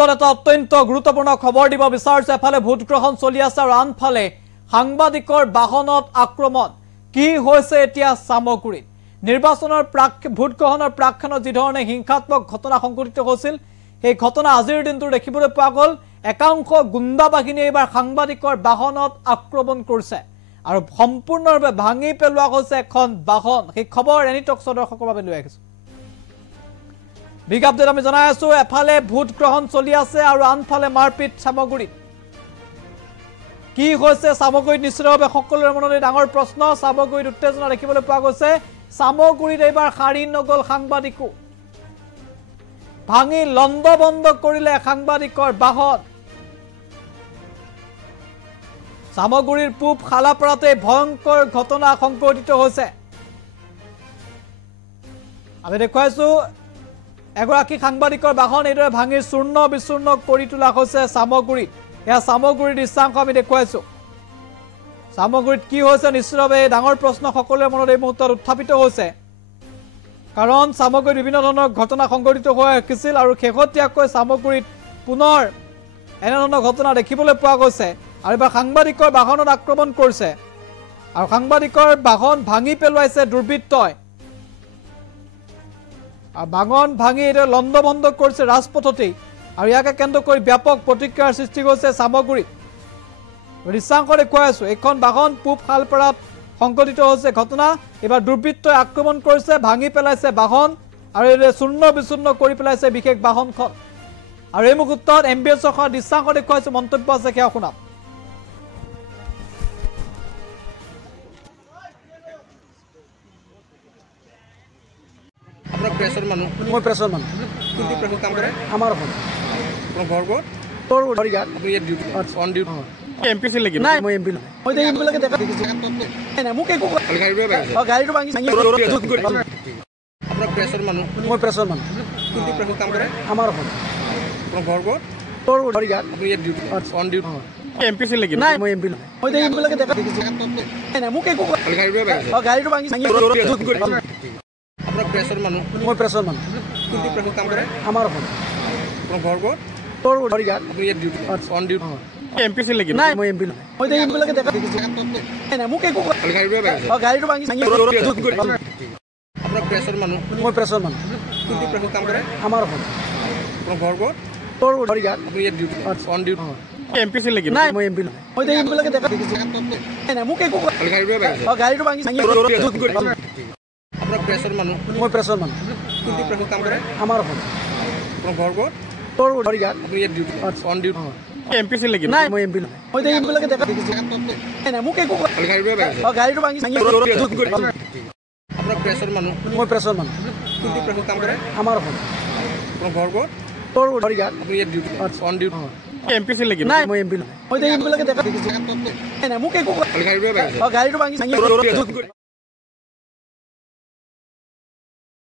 মুহূৰ্তত এটা অত্যন্ত গুৰুত্বপূৰ্ণ খবৰ দিব বিচাৰিছে। এফালে ভোটগ্ৰহণ চলি আছে আৰু আনফালে সাংবাদিকৰ বাহনত আক্ৰমণ। কি হৈছে এতিয়া সামগ্ৰীত? নিৰ্বাচনৰ ভোটগ্ৰহণৰ প্ৰাক্ষণত যি ধৰণে হিংসাত্মক ঘটনা সংঘটিত হৈছিল, সেই ঘটনা আজিৰ দিনটো দেখিবলৈ পোৱা গ'ল। একাংশ গুণ্ডা বাহিনীয়ে এইবাৰ সাংবাদিকৰ বাহনত আক্ৰমণ কৰিছে আৰু সম্পূৰ্ণৰূপে ভাঙি পেলোৱা হৈছে এখন বাহন। সেই খবৰ এনি টক্সৰ দৰ্শকৰ বাবে লৈ আহিছোঁ। বিগ আপডেট আমি জনাই আছো। এফালে ভোটগ্ৰহণ চলি আছে আৰু আনফালে মাৰপিট সামগ্ৰীত। কি হৈছে সামগ্ৰীত? নিশ্চিতভাৱে সকলোৰে মনতে ডাঙৰ প্ৰশ্ন। সামগ্ৰীত উত্তেজনা দেখিবলৈ পোৱা গৈছে। সামগ্ৰীত এইবাৰ শাৰী নগল সাংবাদিকো। ভাঙি লণ্ডভণ্ড কৰিলে সাংবাদিকৰ বাহন। সামগ্ৰীৰ পূব খালাপাৰাতে ভয়ংকৰ ঘটনা সংঘটিত হৈছে। আমি দেখুৱাইছো এগৰাকী সাংবাদিকৰ বাহন এইদৰে ভাঙি চূৰ্ণ বিচূৰ্ণ কৰি তোলা হৈছে সামগ্ৰীত। এয়া সামগ্ৰীৰ দৃশ্যাংশ আমি দেখুৱাইছো। সামগ্ৰীত কি হৈছে? নিশ্চিতভাৱে ডাঙৰ প্ৰশ্ন সকলোৰে মনত এই মুহূৰ্তত উত্থাপিত হৈছে, কাৰণ সামগ্ৰীত বিভিন্ন ধৰণৰ ঘটনা সংঘটিত হৈ আহিছিল আৰু শেহতীয়াকৈ সামগ্ৰীত পুনৰ এনেধৰণৰ ঘটনা দেখিবলৈ পোৱা গৈছে। আৰু এবাৰ সাংবাদিকৰ বাহনত আক্ৰমণ কৰিছে আৰু সাংবাদিকৰ বাহন ভাঙি পেলোৱাইছে দুৰ্বৃত্তই। বাহন ভাঙি এতিয়া লণ্ডভণ্ড কৰিছে ৰাজপথতেই আৰু ইয়াকে কেন্দ্ৰ কৰি ব্যাপক প্ৰতিক্ৰিয়াৰ সৃষ্টি হৈছে সামগ্ৰীত। দৃশ্যাংশ দেখুৱাই আছো। এইখন বাহন পূব খালপাৰাত সংঘটিত হৈছে ঘটনা। এইবাৰ দুৰ্বৃত্তই আক্ৰমণ কৰিছে, ভাঙি পেলাইছে বাহন আৰু এই চূৰ্ণ বিচূৰ্ণ কৰি পেলাইছে বিশেষ বাহনখন। আৰু এই মুহূৰ্তত MBSৰ দৃশ্যাংশ দেখুৱাইছো, মন্তব্য আছে সেয়া শুনাম। প্ৰেছৰ মানুহ মই প্ৰেছৰ মানুহ। কোনটো প্ৰেছত কাম কৰে? আমাৰ ঘৰ ঘৰ ক'ত? তোৰ ইয়াত আপুনি ইয়াত ডিউটি অন ডিউটি MP ছিল নেকি? নাই, মই MP নহয়। মই MP লৈকে দেখা দেখিছো। নাই, মোক একো গাড়ীটো ভাঙিছে। গাড়ীটো ভাঙি আপোনাৰ প্ৰেছৰ মানুহ মই প্ৰেছৰ মানুহ। কোনটো প্ৰেছত কাম কৰে? আমাৰ ঘৰ ঘৰ ক'ত? তোৰ ইয়াত আপুনি ইয়াত ডিউটি অন ডিউটি MP ছিল নেকি? নাই, মই MP নহয়। মই MP লৈকে দেখা দেখিছো। নাই, মোক একো গাড়ীটো ভাঙিছে। গাড়ীটো ভাঙি আপোনাৰ প্ৰেছৰ মানুহ মই প্ৰেছৰ মানুহ। কোনটো প্ৰেছত কাম কৰে? আমাৰ ঘৰ ঘৰ ক'ত? তোৰ ইয়াত আপুনি ইয়াত ডিউটি অন ডিউটি MP ছিল নেকি? নাই, মই MP নহয়। মই MP লৈকে দেখা দেখিছো। নাই, মোক একো গাড়ীটো ভাঙিছে। গাড়ীটো ভাঙি আপোনাৰ প্ৰেছৰ মানুহ মই প্ৰেছৰ মানুহ। কোনটো প্ৰেছত কাম কৰে? আমাৰ ঘৰ ঘৰ ক'ত? তোৰ ইয়াত আপুনি ইয়াত ডিউটি অন ডিউটি MP ছিল নেকি? নাই, মই MP নহয়। মই MP লৈকে দেখা দেখিছো। নাই, মোক একো গাড়ীটো ভাঙিছে। গাড়ীটো ভাঙি আপোনাৰ প্ৰেছৰ মানুহ মই প্ৰেছৰ মানুহ। কোনটো প্ৰেছত কাম কৰে? আমাৰ ঘৰ ঘৰ ক'ত? তোৰ ইয়াত আপুনি ইয়াত ডিউটি অন ডিউটি MP ছিল নেকি? নাই, মই MP নহয়। মই MP লৈকে দেখা দেখিছো। নাই, মোক একো গাড়ীটো ভাঙিছে। গাড়ীটো ভাঙি আপোনাৰ প্ৰেছৰ মানুহ মই প্ৰেছৰ মানুহ। কোনটো প্ৰেছত কাম কৰে? আমাৰ ঘৰ ঘৰ ক'ত? তোৰ ইয়াত আপুনি ইয়াত ডিউটি অন ডিউটি MP ছিল নেকি? নাই, মই MP নহয়। মই MP লৈকে দেখা দেখিছো। নাই, মোক একো গাড়ীটো ভাঙিছে। গাড়ীটো ভাঙি